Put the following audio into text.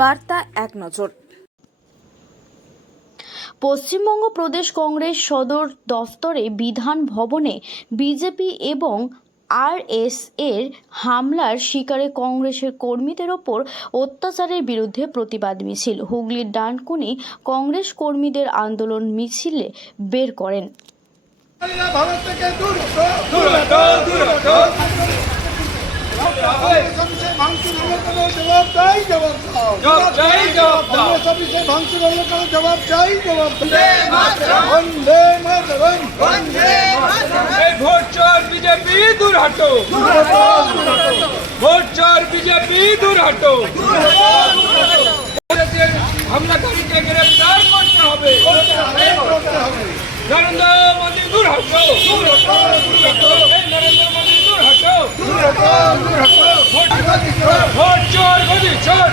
বার্তা এক নজর। পশ্চিমবঙ্গ প্রদেশ কংগ্রেস সদর দফতরে বিধান ভবনে বিজেপি এবং আরএস এর হামলার শিকারে কংগ্রেসের কর্মীদের ওপর অত্যাচারের বিরুদ্ধে প্রতিবাদ মিছিল হুগলির ডানকুনি কংগ্রেস কর্মীদের আন্দোলন মিছিলে বের করেন। ভোট চোর বিজেপি দূর হটো, ভোট চোর বিজেপি দূর হটো। হামলাকারীকে গ্রেফতার করতে হবে। নরেন্দ্র মোদী দূর হটো, নরেন্দ্র মোদী দূর হটো। ভোট চোর মোদী চোর।